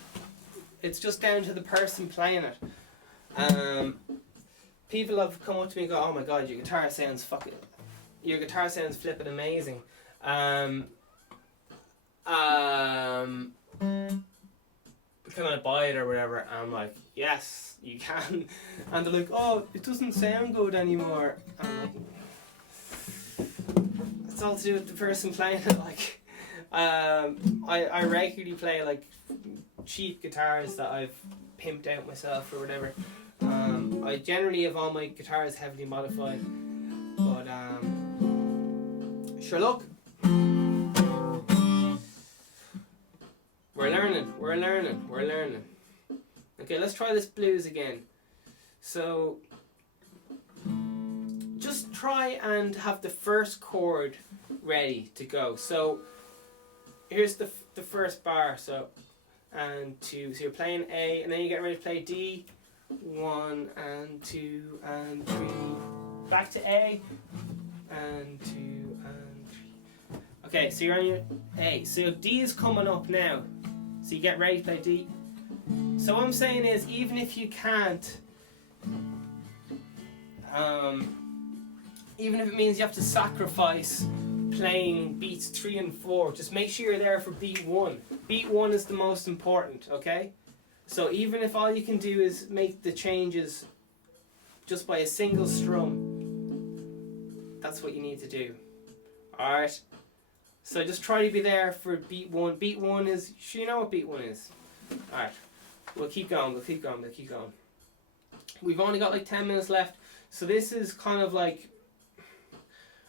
It's just down to the person playing it. People have come up to me and go, oh my god, your guitar sounds flipping amazing. Can I buy it or whatever? And I'm like, yes, you can. And they're like, oh, it doesn't sound good anymore. And I'm like, it's all to do with the person playing it. Like, I regularly play like cheap guitars that I've pimped out myself or whatever. I generally have all my guitars heavily modified, but sure, look, we're learning. Okay, let's try this blues again. So just try and have the first chord ready to go. So here's the first bar. So and 2. So you're playing A, and then you get ready to play D. 1 and 2 and 3. Back to A. And 2 and 3. Okay, so you're on your A. So D is coming up now. So you get ready to play D. So what I'm saying is, even if you can't, even if it means you have to sacrifice playing beats 3 and 4, just make sure you're there for beat 1. Beat 1 is the most important, okay? So even if all you can do is make the changes just by a single strum, that's what you need to do. Alright? So just try to be there for beat 1. Beat 1 is, sure you know what beat 1 is. Alright. We'll keep going. We've only got like 10 minutes left. So this is kind of like,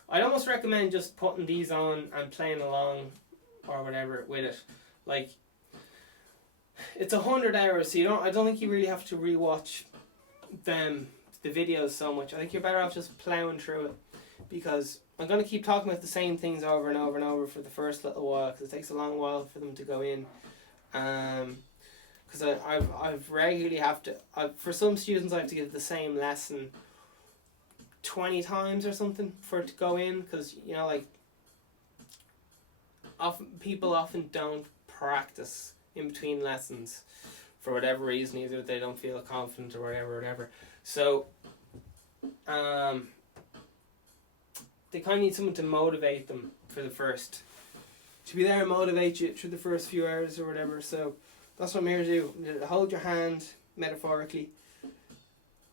I'd almost recommend just putting these on and playing along or whatever with it. Like, it's 100 hours, so I don't think you really have to rewatch the videos so much. I think you're better off just plowing through it, because I'm going to keep talking about the same things over and over and over for the first little while, because it takes a long while for them to go in. Because I've regularly for some students I have to give the same lesson 20 times or something for it to go in, because you know, like, people often don't practice in between lessons for whatever reason, either they don't feel confident or whatever. So they kind of need someone to motivate them to be there and motivate you through the first few hours or whatever. So that's what I'm here to do. Hold your hand, metaphorically,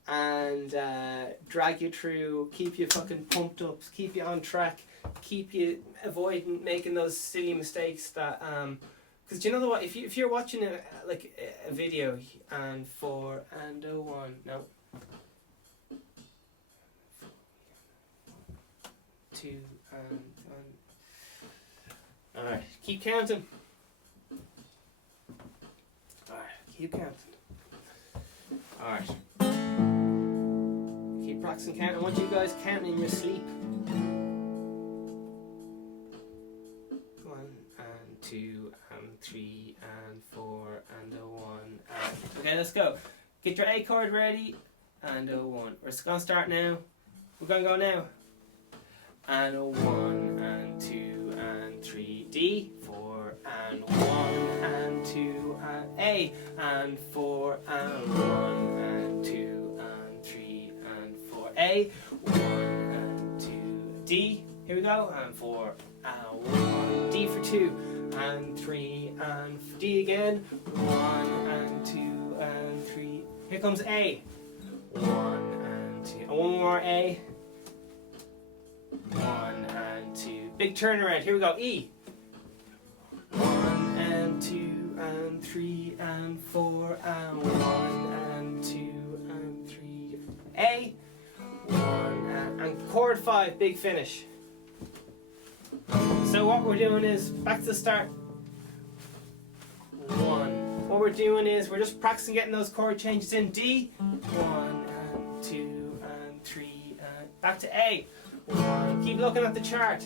and drag you through, keep you fucking pumped up, keep you on track, keep you avoiding making those silly mistakes that because you know what, if you're watching a video and 4 and 1, no, 2 and 1. Alright, keep counting. Alright. Keep practicing counting. I want you guys counting in your sleep. 1 and 2 and 3 and 4 and 1 and... Okay, let's go. Get your A chord ready. And 1. We're just going to start now. We're going to go now. And 1 and 2 and 3 D, 4 and 1 and 2 and A, and 4 and 1 and 2 and 3 and 4 A, 1 and 2 D. Here we go. And 4 and 1 D for 2 and 3 and D again. 1 and 2 and 3. Here comes A. 1 and 2. And one more A. 1 and 2. Big turnaround. Here we go. E. 1 and 2 and 3 and 4 and 1 and 2 and 3. A. 1 and chord 5. Big finish. So what we're doing is back to the start. 1. What we're doing is we're just practicing getting those chord changes in. D. 1 and 2 and 3 and back to A. 1. Keep looking at the chart.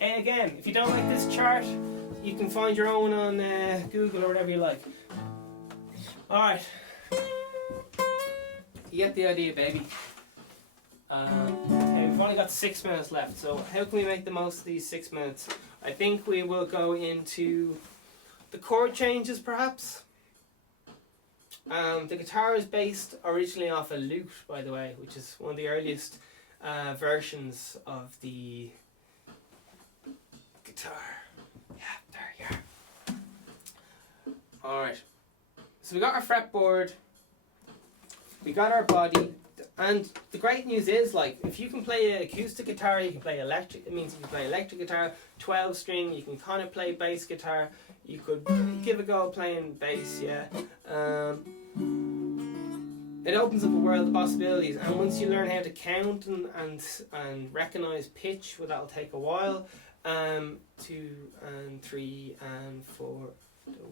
A again. If you don't like this chart, you can find your own on Google or whatever you like. Alright. You get the idea, baby. Okay, we've only got 6 minutes left, so how can we make the most of these 6 minutes? I think we will go into the chord changes, perhaps. The guitar is based originally off a lute, by the way, which is one of the earliest versions of the guitar. Yeah, there you are. Alright, so we got our fretboard, we got our body, and the great news is, like, if you can play an acoustic guitar, you can play electric. It means you can play electric guitar, 12 string, you can kind of play bass guitar, you could give a go at playing bass, yeah. It opens up a world of possibilities, and once you learn how to count and recognize pitch, well, that'll take a while. 2 and 3 and 4,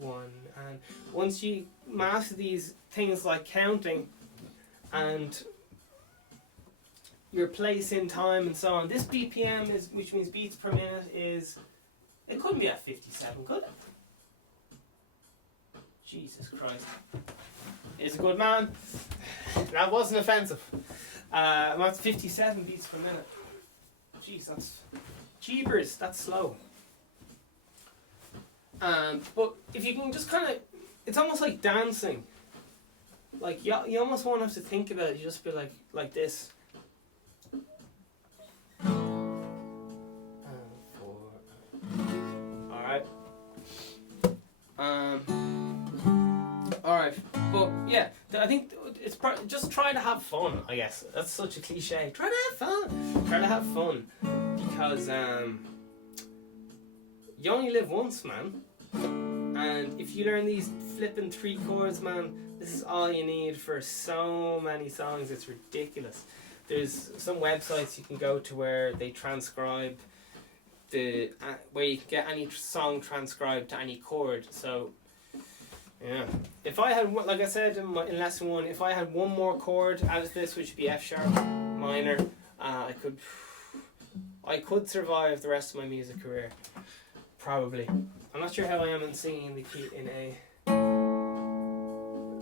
1, and once you master these things like counting and your place in time and so on, this BPM is, which means beats per minute, is, it couldn't be at 57, could it? Jesus Christ. He's a good man. That wasn't offensive. That's 57 beats per minute. Jeez, that's jeepers, that's slow. But if you can just kind of, it's almost like dancing. Like you almost won't have to think about it. You just be like this. All right. Alright, but yeah, I think it's just try to have fun, I guess. That's such a cliche. Try to have fun. Try to have fun. Because you only live once, man. And if you learn these flipping 3 chords, man, this is all you need for so many songs. It's ridiculous. There's some websites you can go to where they transcribe where you can get any song transcribed to any chord. So yeah, if I had, like I said in lesson 1, if I had one more chord out of this, which would be F sharp minor, I could survive the rest of my music career, probably. I'm not sure how I am in singing the key in A.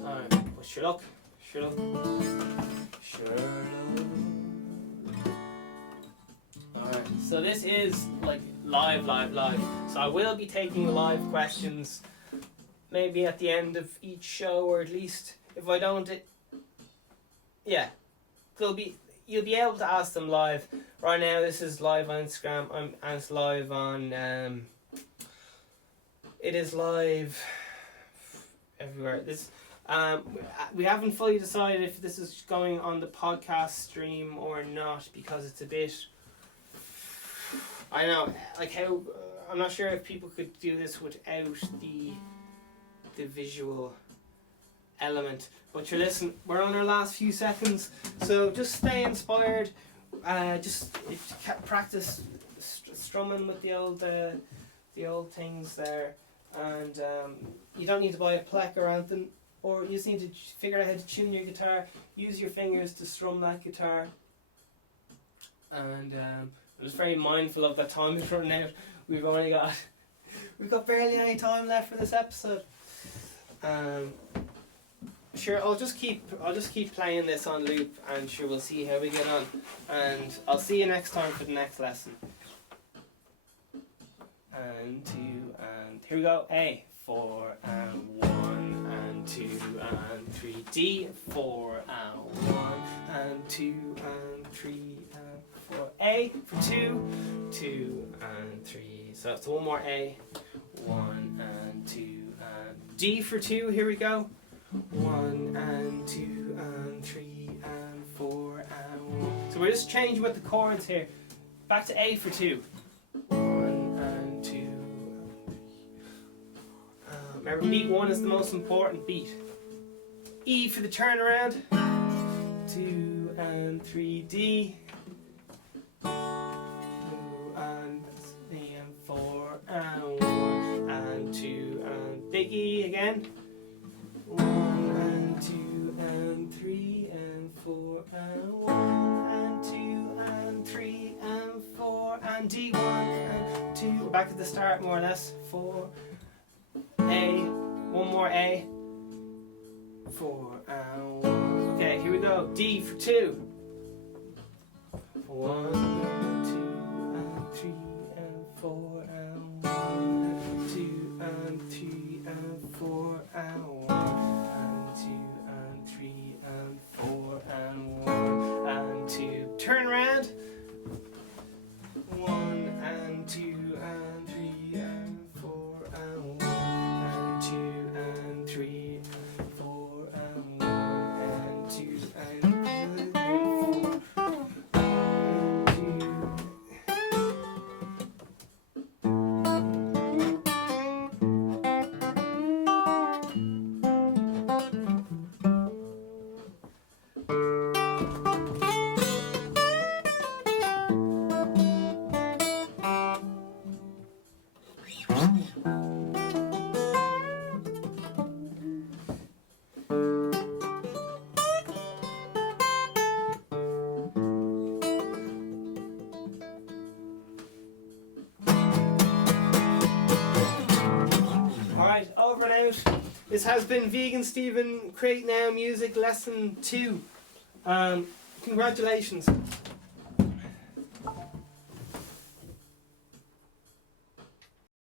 Alright, but sure luck. Alright, so this is like live. So I will be taking live questions maybe at the end of each show, or at least if I don't, you'll be able to ask them live. Right now this is live on Instagram, and it's live on it is live everywhere. This we haven't fully decided if this is going on the podcast stream or not, because it's a bit, I don't know, like how I'm not sure if people could do this without the visual element. But you're listening, we're on our last few seconds, so just stay inspired. Just practice strumming with the old things there, and you don't need to buy a plaque or anything, or you just need to figure out how to tune your guitar. Use your fingers to strum that guitar, and I'm just very mindful of that time is running out. We've got barely any time left for this episode. Sure, I'll just keep playing this on loop, and sure, we'll see how we get on, and I'll see you next time for the next lesson. And 2 and here we go. A, 4 and 1 and 2 and 3. D, 4 and 1 and 2 and 3 and 4. A for 2, 2 and 3. So that's one more A. 1 and 2 and D for 2. Here we go. 1 and 2 and 3 and 4 and 1. So we're just changing with the chords here. Back to A for 2. 1 and 2 and 3. Remember, beat 1 is the most important beat. E for the turnaround. 2 and 3 D. 2 and 3 and 4 and 1 and 2 and big E again. 1 and 2 and 3 and 4 and 1 and 2 and 3 and 4 and D. 1 and 2 we're back at the start more or less. 4, A, one more A, 4 and 1. Okay, here we go. D for 2. 1, 2 and 3 and 4 and 1, 2 and 3 and 4 and 1, and 2 and 3 and 4 and 1 and 2. Turn around. 1 and 2 and 3 and 4 and 1 and 2 and 3 and 4 and 1 and 2 and 4 and 2. Alright, over and out. This has been Vegan Stephen Create Now Music Lesson 2. Congratulations.